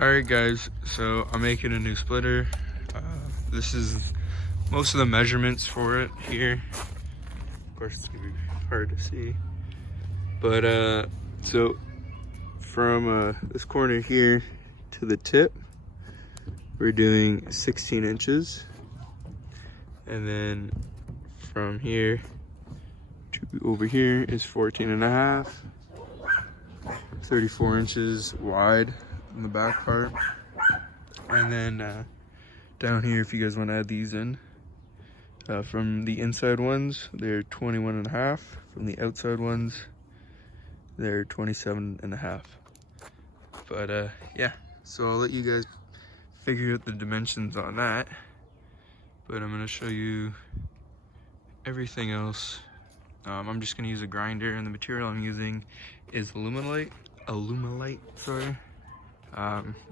Alright guys, so I'm making a new splitter. This is most of the measurements for it here. Of course it's gonna be hard to see. But so from this corner here to the tip, we're doing 16 inches. And then from here to over here is 14 and a half. 34 inches wide in the back part. And then down here, if you guys want to add these in, from the inside ones, they're 21 and a half. From the outside ones, they're 27 and a half. But yeah, so I'll let you guys figure out the dimensions on that. But I'm going to show you everything else. I'm just going to use a grinder, and the material I'm using is Alumilite, sorry.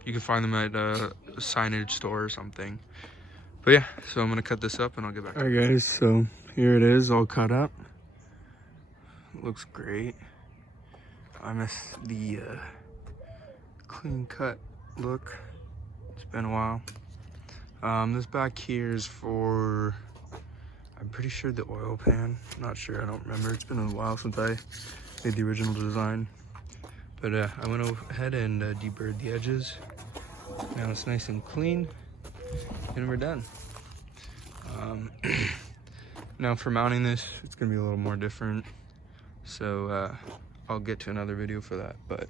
You can find them at a signage store or something. But yeah, so I'm gonna cut this up and I'll get back. Alright guys, so here it is, all cut up. Looks great. I miss the clean cut look. It's been a while. This back here is for, I'm pretty sure, the oil pan. Not sure, I don't remember. It's been a while since I made the original design. But I went ahead and deburred the edges. Now it's nice and clean, and we're done. Now for mounting this, it's gonna be a little more different. So I'll get to another video for that. But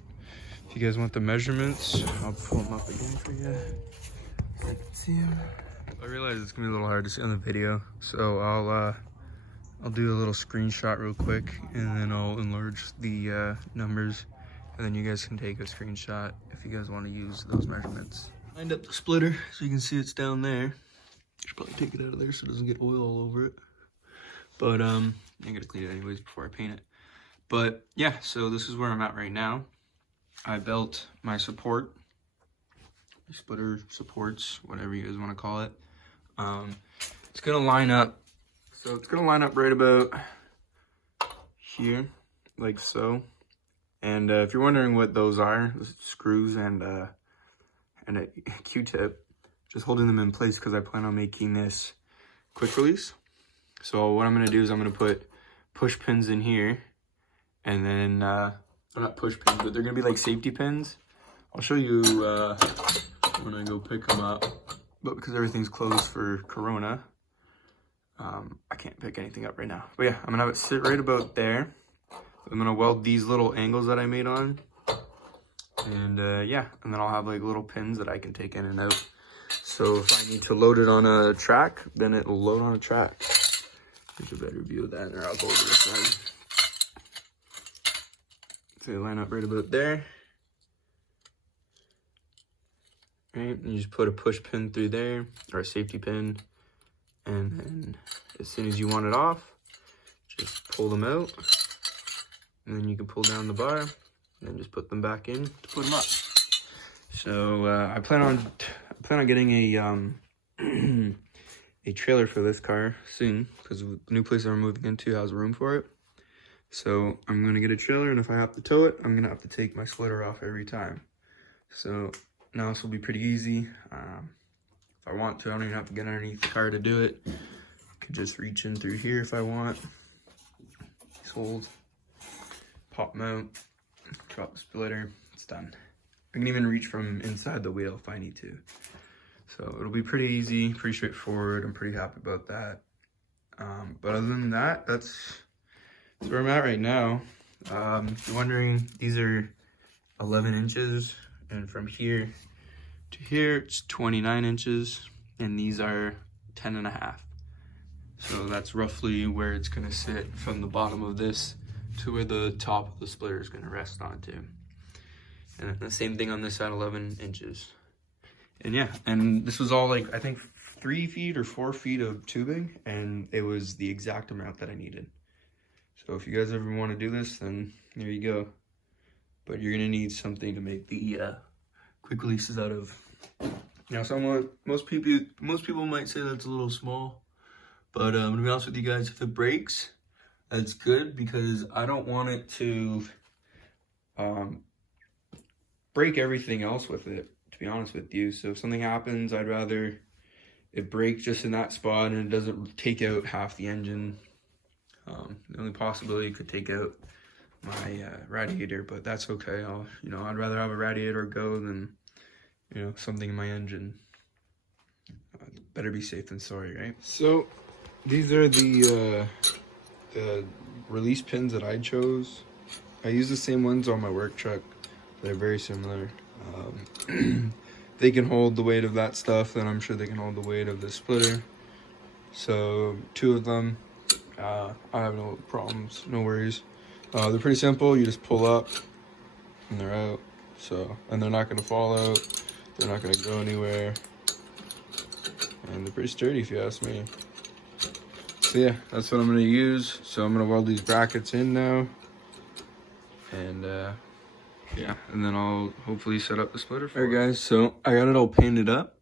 if you guys want the measurements, I'll pull them up again for you. So you can see them. I realize it's gonna be a little hard to see on the video, so I'll do a little screenshot real quick, and then I'll enlarge the numbers. And then you guys can take a screenshot if you guys want to use those measurements. Lined up the splitter so you can see it's down there. Should probably take it out of there so it doesn't get oil all over it. But I'm gonna clean it anyways before I paint it. But yeah, so this is where I'm at right now. I built my support, splitter supports, whatever you guys want to call it. It's gonna line up. So it's gonna line up right about here, like so. And if you're wondering what those are, screws and a Q-tip, just holding them in place because I plan on making this quick release. So what I'm going to do is I'm going to put push pins in here, and then, not push pins, but they're going to be like safety pins. I'll show you when I go pick them up, but because everything's closed for Corona, I can't pick anything up right now. But yeah, I'm going to have it sit right about there. I'm gonna weld these little angles that I made on, and yeah, and then I'll have like little pins that I can take in and out. So if I need to load it on a track, then it'll load on a track. Here's a better view of that, or I'll go over this side. So you line up right about there. Right, and you just put a push pin through there, or a safety pin, and then as soon as you want it off, just pull them out. And then you can pull down the bar, and then just put them back in to put them up. So I plan on getting a a trailer for this car soon, because the new place that we're moving into has room for it. So I'm gonna get a trailer, and if I have to tow it, I'm gonna have to take my splitter off every time. So now this will be pretty easy. If I want to, I don't even have to get underneath the car to do it. I could just reach in through here if I want. These holes. Pop them out, drop the splitter, it's done. I can even reach from inside the wheel if I need to. So it'll be pretty easy, pretty straightforward. I'm pretty happy about that. But other than that, that's where I'm at right now. If you're wondering, these are 11 inches, and from here to here, it's 29 inches, and these are 10 and a half. So that's roughly where it's gonna sit from the bottom of this to where the top of the splitter is going to rest onto. And the same thing on this side, 11 inches. And yeah, and this was all like, I think 3 feet or 4 feet of tubing, and it was the exact amount that I needed. So if you guys ever want to do this, then there you go. But you're going to need something to make the quick releases out of. Now, most people might say that's a little small, but I'm going to be honest with you guys, if it breaks, that's good, because I don't want it to break everything else with it, to be honest with you. So if something happens, I'd rather it break just in that spot and it doesn't take out half the engine. The only possibility could take out my radiator, but that's okay. I'd rather have a radiator go than, something in my engine. Better be safe than sorry, right? So these are the release pins that I chose. I use the same ones on my work truck. They're very similar. They can hold the weight of that stuff, then I'm sure they can hold the weight of the splitter. So 2 of them, I have no problems, no worries. They're pretty simple. You just pull up and they're out. And they're not gonna fall out. They're not gonna go anywhere. And they're pretty sturdy if you ask me. So yeah, that's what I'm gonna use. So I'm gonna weld these brackets in now. And yeah, and then I'll hopefully set up the splitter for it. Alright guys, so I got it all painted up.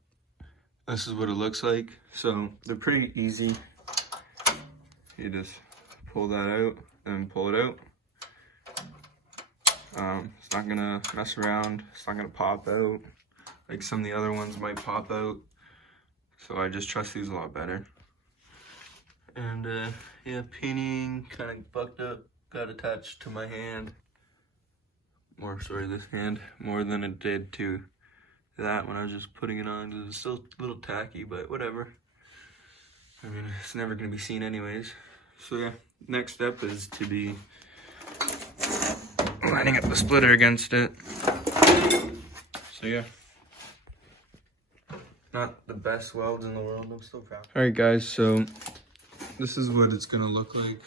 This is what it looks like. So they're pretty easy. You just pull that out and pull it out. It's not gonna mess around. It's not gonna pop out like some of the other ones might pop out. So I just trust these a lot better. And yeah, painting kind of fucked up. Got attached to my hand. This hand more than it did to that when I was just putting it on. It was still a little tacky, but whatever. I mean, it's never gonna be seen anyways. So yeah, next step is to be lining up the splitter against it. So yeah, not the best welds in the world. I'm still proud. All right guys, so this is what it's gonna look like.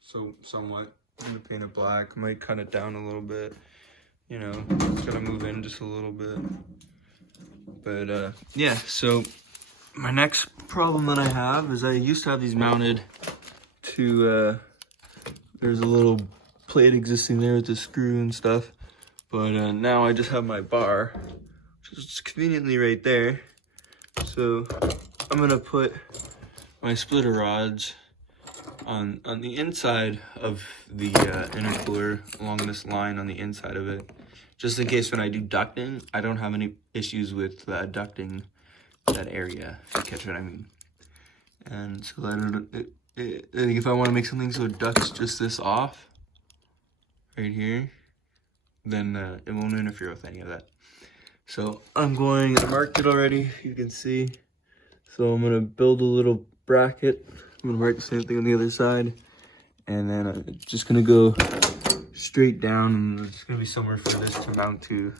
So somewhat. I'm gonna paint it black. Might cut it down a little bit. It's gonna move in just a little bit. But yeah, so my next problem that I have is I used to have these mounted to, there's a little plate existing there with the screw and stuff. But now I just have my bar, which is conveniently right there. So I'm gonna put my splitter rods on the inside of the intercooler along this line on the inside of it, just in case when I do ducting, I don't have any issues with ducting that area, if you catch what I mean. And so that if I want to make something so it ducts just this off right here, then it won't interfere with any of that. So I marked it already, you can see. So I'm gonna build a little bracket. I'm gonna mark the same thing on the other side, and then I'm just gonna go straight down, and there's gonna be somewhere for this to mount to,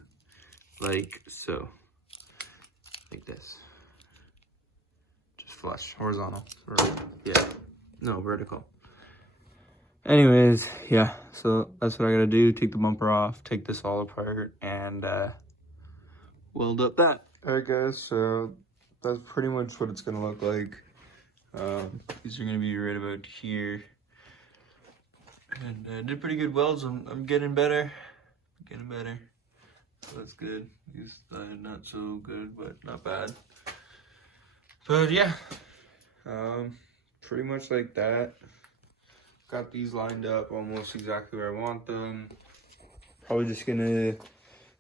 like so, like this. Just flush, horizontal, or yeah, no, vertical. Anyways, yeah, so that's what I gotta do. Take the bumper off, take this all apart, and weld up that. All right, guys, so that's pretty much what it's gonna look like. These are gonna be right about here, and I did pretty good welds. I'm getting better, so that's good. These not so good, but not bad. But yeah, pretty much like that. Got these lined up almost exactly where I want them. Probably just gonna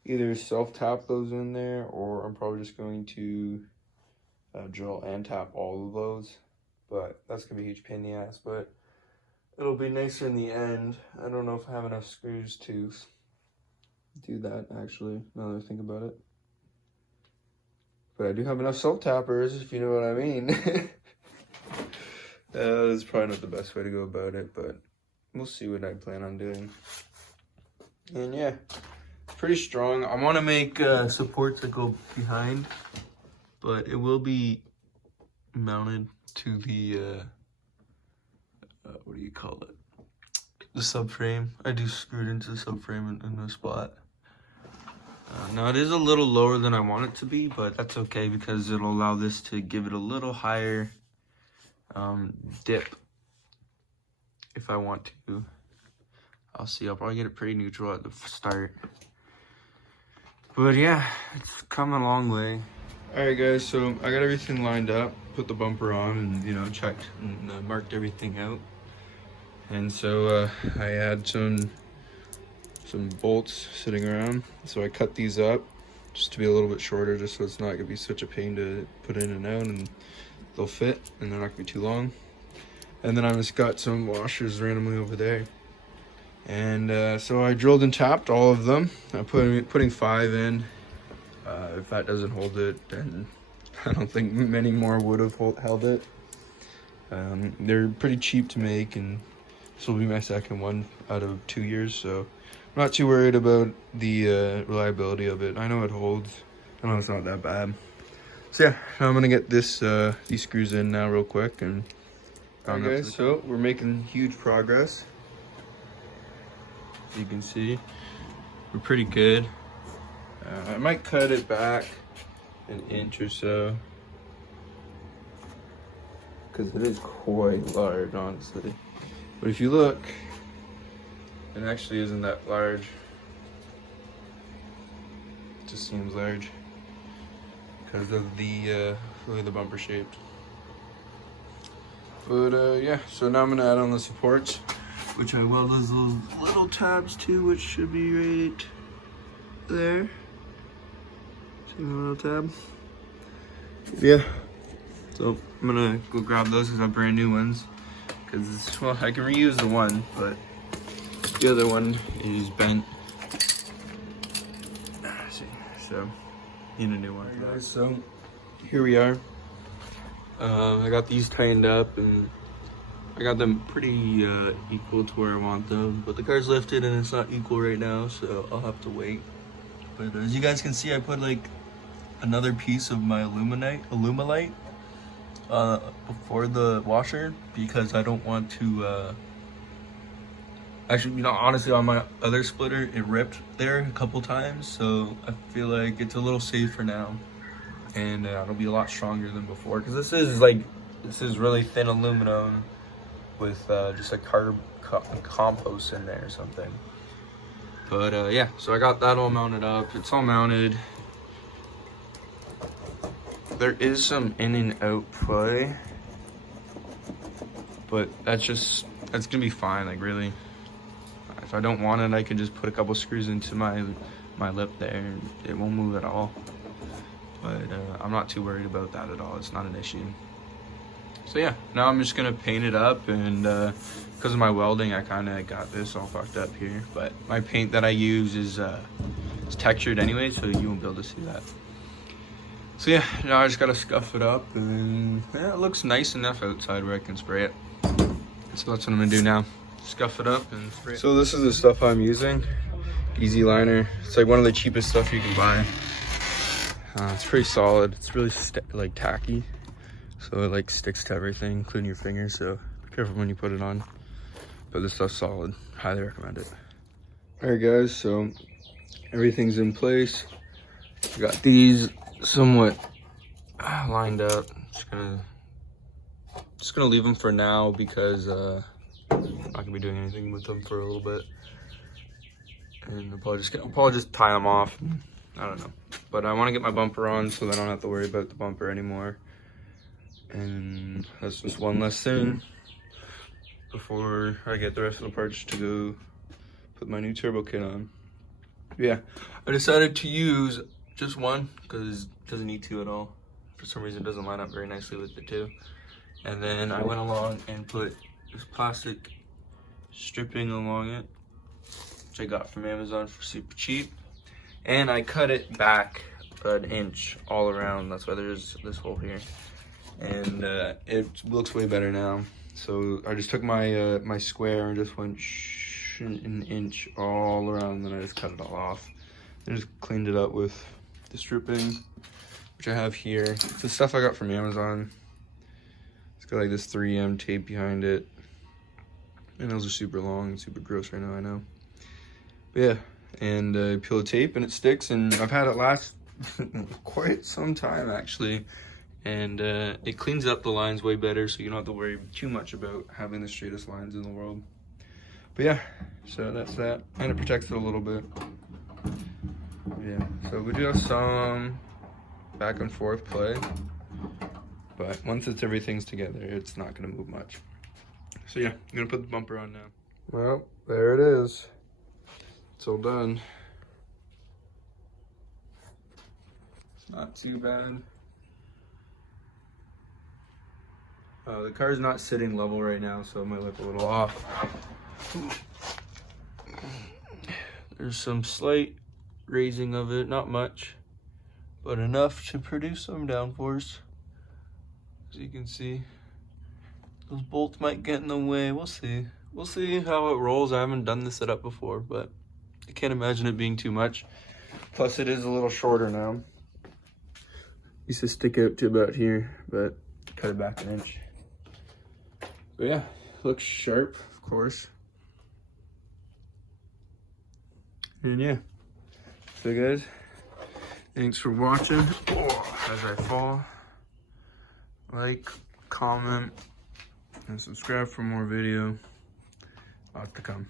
either self-tap those in there, or I'm probably just going to drill and tap all of those. But that's gonna be a huge pain in the ass, but it'll be nicer in the end. I don't know if I have enough screws to do that, actually, now that I think about it. But I do have enough self-tappers, if you know what I mean. That's probably not the best way to go about it, but we'll see what I plan on doing. And yeah, it's pretty strong. I want to make supports that go behind, but it will be mounted to the what do you call it, the subframe. I do screw it into the subframe in the spot. Now it is a little lower than I want it to be, but that's okay because it'll allow this to give it a little higher dip if I want to. I'll see. I'll probably get it pretty neutral at the start. But yeah, it's come a long way. Alright guys, so I got everything lined up, put the bumper on, and checked and marked everything out. And so I had some bolts sitting around, so I cut these up just to be a little bit shorter, just so it's not gonna be such a pain to put in and out, and they'll fit and they're not gonna be too long. And then I just got some washers randomly over there. And so I drilled and tapped all of them. I'm putting 5 in. If that doesn't hold it, then I don't think many more would have held it. They're pretty cheap to make, and this will be my second one out of 2 years, so I'm not too worried about the reliability of it. I know it holds. I know it's not that bad. So yeah, now I'm gonna get this these screws in now real quick. And okay, so we're making huge progress. As you can see, we're pretty good. I might cut it back an inch or so, because it is quite large, honestly. But if you look, it actually isn't that large. It just seems large because of the way the bumper shaped. But yeah, so now I'm gonna add on the supports, which I weld those little tabs to, which should be right there. See the little tab? Yeah. So I'm gonna go grab those because I have brand new ones. Because, well, I can reuse the one, but the other one is bent. See, so need a new one. Right, guys, so here we are. I got these tightened up, and I got them pretty equal to where I want them. But the car's lifted, and it's not equal right now, so I'll have to wait. But as you guys can see, I put like another piece of my Alumilite before the washer, because I don't want to actually, you know, honestly, on my other splitter it ripped there a couple times, so I feel like it's a little safer now, and it'll be a lot stronger than before, because this is really thin aluminum with just a compost in there or something. But yeah, so I got that all mounted up. It's all mounted. There is some in and out play, but that's gonna be fine. Like, really, if I don't want it, I can just put a couple screws into my lip there, and it won't move at all. But I'm not too worried about that at all. It's not an issue. So yeah, now I'm just gonna paint it up, and because of my welding, I kind of got this all fucked up here. But my paint that I use is it's textured anyway, so you won't be able to see that. So yeah, now I just gotta scuff it up, and yeah, it looks nice enough outside where I can spray it. So that's what I'm gonna do now. Scuff it up and spray it. So this is the stuff I'm using. Easy liner. It's like one of the cheapest stuff you can buy. It's pretty solid. It's really like tacky, so it like sticks to everything, including your fingers. So be careful when you put it on. But this stuff's solid. Highly recommend it. All right, guys. So everything's in place. We got these somewhat lined up. Just gonna leave them for now, because I'm not gonna be doing anything with them for a little bit, and I'll probably just tie them off. I don't know, but I want to get my bumper on so that I don't have to worry about the bumper anymore, and that's just one less thing before I get the rest of the parts to go put my new turbo kit on. Yeah, I decided to use just one because it doesn't need two at all. For some reason, it doesn't line up very nicely with the two. And then I went along and put this plastic stripping along it, which I got from Amazon for super cheap. And I cut it back an inch all around. That's why there's this hole here. And it looks way better now. So I just took my my square and just went an inch all around, and then I just cut it all off. And just cleaned it up with the stripping, which I have here. It's the stuff I got from Amazon. It's got like this 3M tape behind it. And those are super long and super gross right now, I know. But yeah, and peel the tape and it sticks, and I've had it last quite some time actually. And it cleans up the lines way better, so you don't have to worry too much about having the straightest lines in the world. But yeah, so that's that. And it protects it a little bit. Yeah, so we do have some back and forth play, but once everything's together, it's not gonna move much. So yeah, I'm gonna put the bumper on now. Well, there it is. It's all done. Not too bad. The car's not sitting level right now, so it might look a little off. There's some slight raising of it, not much, but enough to produce some downforce. As you can see, those bolts might get in the way. We'll see. We'll see how it rolls. I haven't done this setup before, but I can't imagine it being too much. Plus, it is a little shorter now. Used to stick out to about here, but cut it back an inch. But yeah, looks sharp, of course. And yeah, so guys, thanks for watching. As I fall, like, comment, and subscribe for more video. Lots to come.